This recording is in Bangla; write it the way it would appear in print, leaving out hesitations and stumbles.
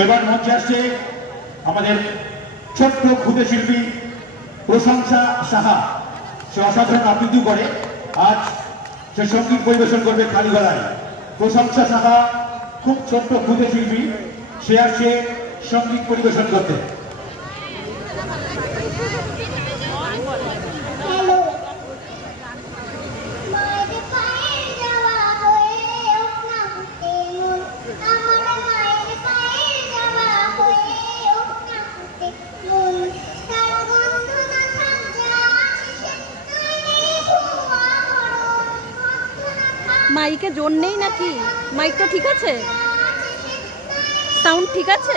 এবার মঞ্চে আসছে আমাদের ছোট্ট ক্ষুদে শিল্পী প্রশংসা সাহা। সে অসাধারণ আবৃত্তি করে, আজ সে সঙ্গীত পরিবেশন করবে খালি গলায়। প্রশংসা সাহা খুব ছোট্ট ক্ষুদে শিল্পী, সে আসছে সঙ্গীত পরিবেশন করতে। মাইকে জোর নেই নাকি? মাইক তো ঠিক আছে, সাউন্ড ঠিক আছে।